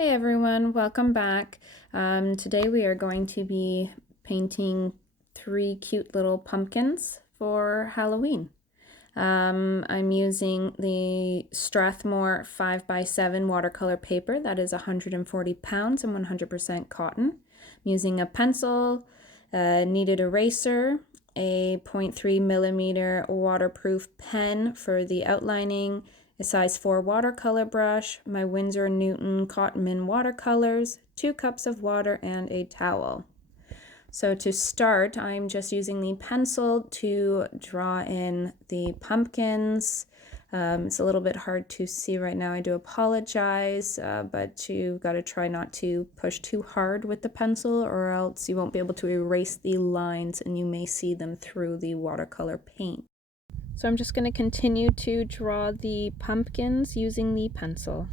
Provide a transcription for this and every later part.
Hey everyone, welcome back. Today we are going to be painting 3 cute little pumpkins for Halloween. I'm using the Strathmore 5x7 watercolor paper that is 140 pounds and 100% cotton. I'm using a pencil, a kneaded eraser, a 0.3 millimeter waterproof pen for the outlining, a size 4 watercolor brush, my Winsor Newton Cotman watercolors, 2 cups of water, and a towel. So to start, I'm just using the pencil to draw in the pumpkins. It's a little bit hard to see right now, I do apologize, but you've got to try not to push too hard with the pencil or else you won't be able to erase the lines and you may see them through the watercolor paint. So I'm just going to continue to draw the pumpkins using the pencil.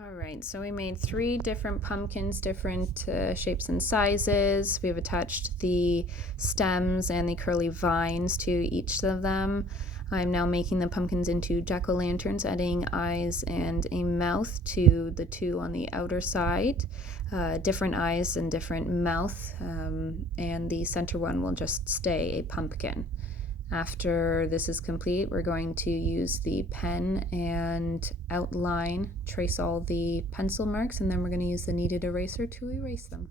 Alright, so we made 3 different pumpkins, different shapes and sizes. We've attached the stems and the curly vines to each of them. I'm now making the pumpkins into jack-o'-lanterns, adding eyes and a mouth to the 2 on the outer side. Different eyes and different mouth, and the center one will just stay a pumpkin. After this is complete, we're going to use the pen and outline, trace all the pencil marks, and then we're going to use the kneaded eraser to erase them.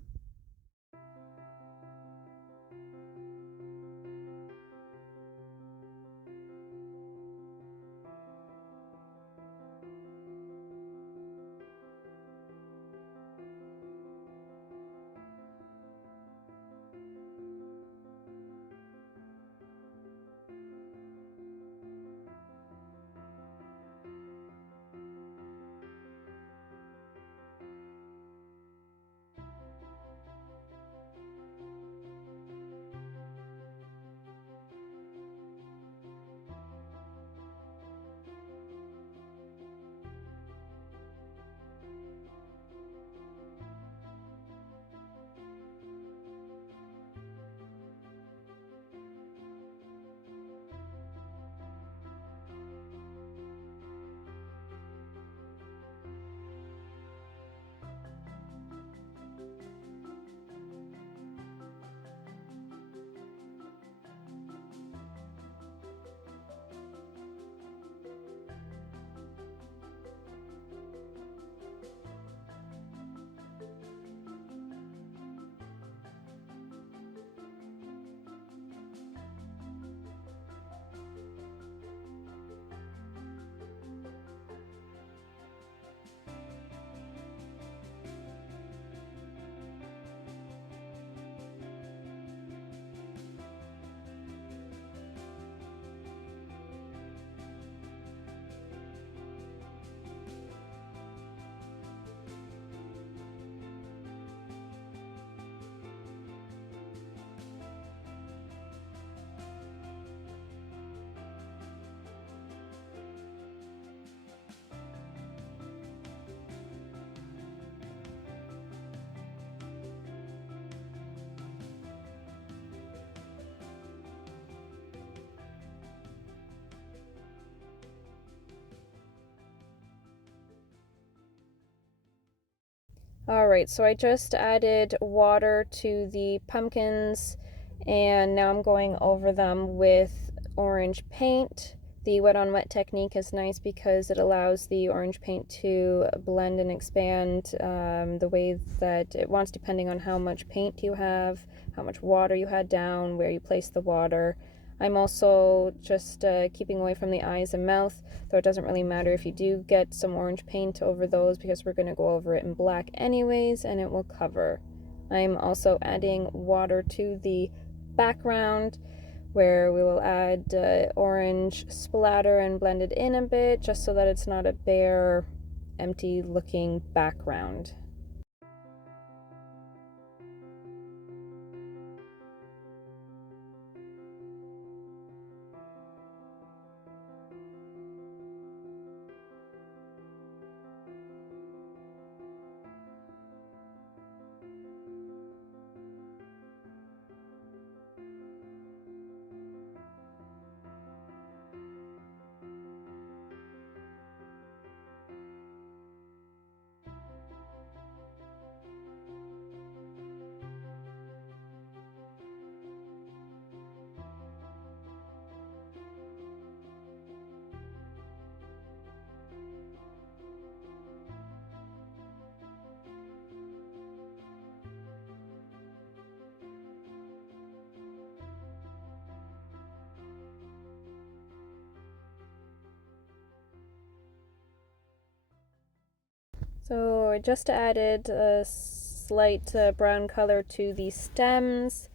Alright, so I just added water to the pumpkins and now I'm going over them with orange paint. The wet on wet technique is nice because it allows the orange paint to blend and expand the way that it wants, depending on how much paint you have, how much water you had down, where you place the water. I'm also just keeping away from the eyes and mouth, though it doesn't really matter if you do get some orange paint over those because we're going to go over it in black anyways and it will cover. I'm also adding water to the background where we will add orange splatter and blend it in a bit just so that it's not a bare, empty looking background. So I just added a slight brown color to the stems.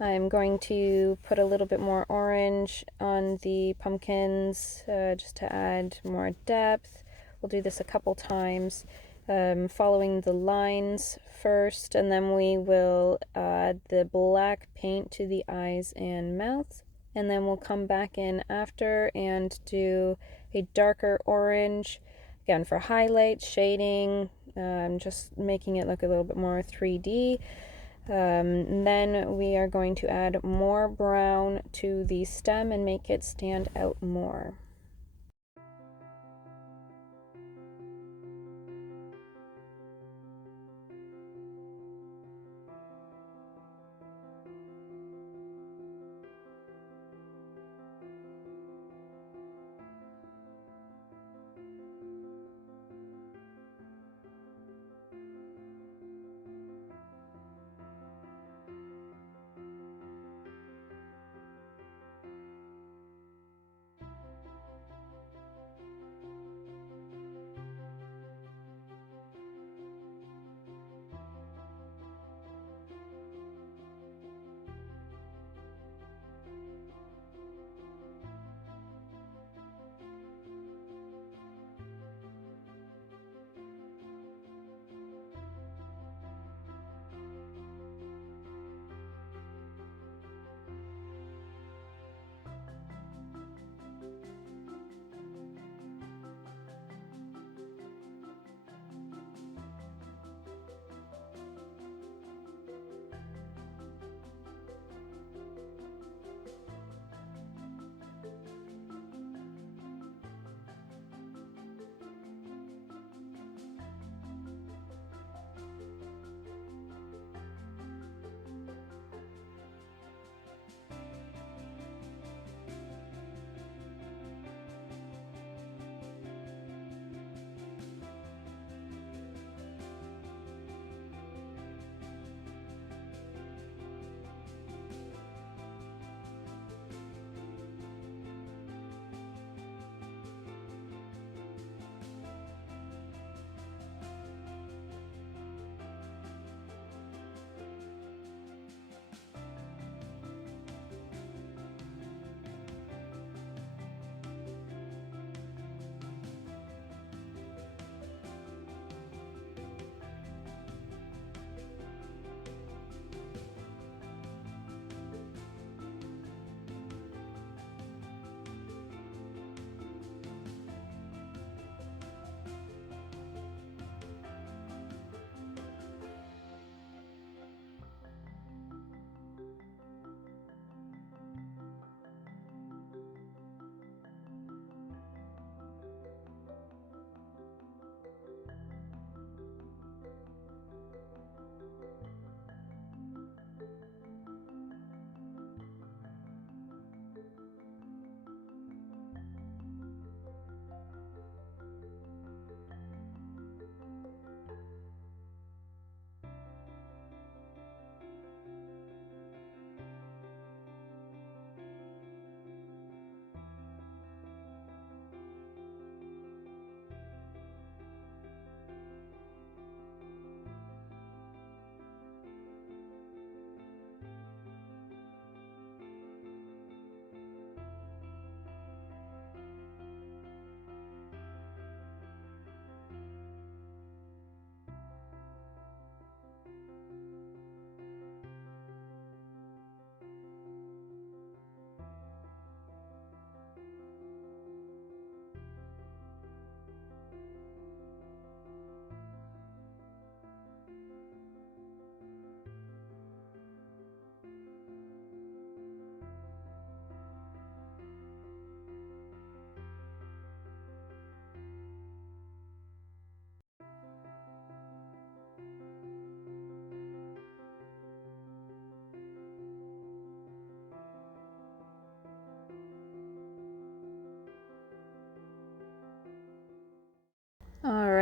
I'm going to put a little bit more orange on the pumpkins just to add more depth. We'll do this a couple times, following the lines first, and then we will add the black paint to the eyes and mouth, and then we'll come back in after and do a darker orange, again for highlight, shading, just making it look a little bit more 3D. Then we are going to add more brown to the stem and make it stand out more.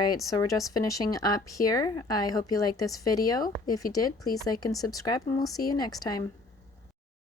Alright, so we're just finishing up here. I hope you liked this video. If you did, please like and subscribe, and we'll see you next time.